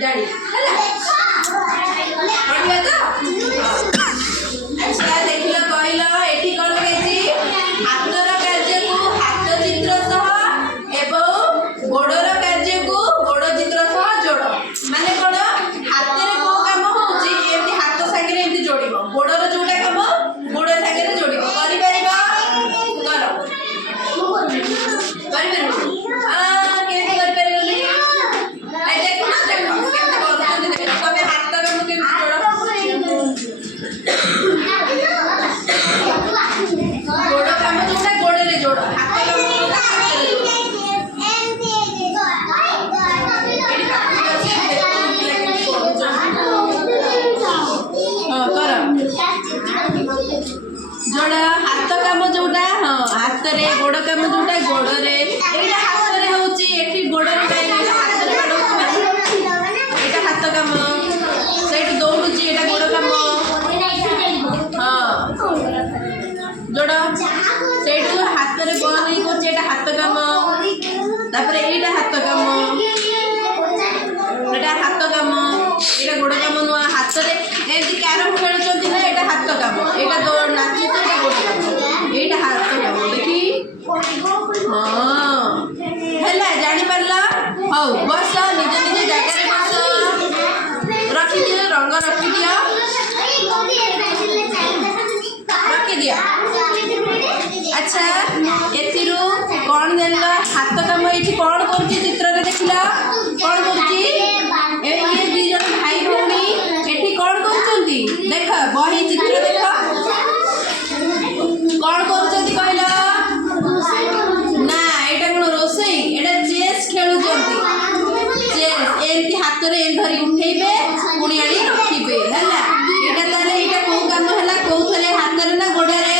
जानी हैला पढ़िया तो अच्छा देखिलो कहलो एठी कोन कहछि हातर कार्य को हाथ चित्र सह एवं गोडर कार्य को गोड चित्र सह जोड़ माने कोन हाथ रे को काम होउची एमती हाथ संगे एमती जोड़िबो गोडर जोटा काम गोड संगे जोड़िबो करि परिबो करो करि परिबो केते करि परिबोली ए देखो ना देखो केते करछन देखो तबे हाथ काम केमती जोड़ गोड़ काम जोटा गोड़े रे जोड़ हाथ काम जोटा हाथ रे जोड़ हां कर जोड़ा हाथ काम जोटा हां हाथ रे गोड़ काम जोटा गोड़ रे एटा हाथ रे होची एठी गोड़ रे काई हाथ रे पड़ो एटा हाथ काम सेठ दौड़ुची एटा गोड़ काम जोड़ से हाथ में बल नहीं कर हाथ काम तापर एटा हाथ काम एटा हाथ काम एटा गोड़ काम नुआ हाथ में एमती कैरम खेलुंट ना एटा हाथ काम एटा दौड़ नाच एटा गोड़ काम एटा हाथ काम देखी हाँ है जानी पारला हौ बस निज निज जगह बस रखी दियो रंग रखी दियो रखी दिया अच्छा एथिरु कौन जानला हाथ काम एठी कौन करछि चित्र रे देखिला कौन करछि ये दी जन भाई भौणी एठी कौन करछंती देख बही चित्र देख कौन करछंती कहला ना एटा कोन रोसई एटा चेस खेलुछंती चेस एंती हाथ रे एन धरी उठेबे पुणी आनी रखिबे हैला एटा ताले एटा को काम हला कोथले हाथ रे ना गोड़ रे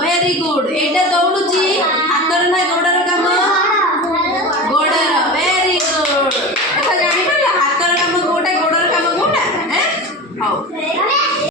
वेरी गुड एटा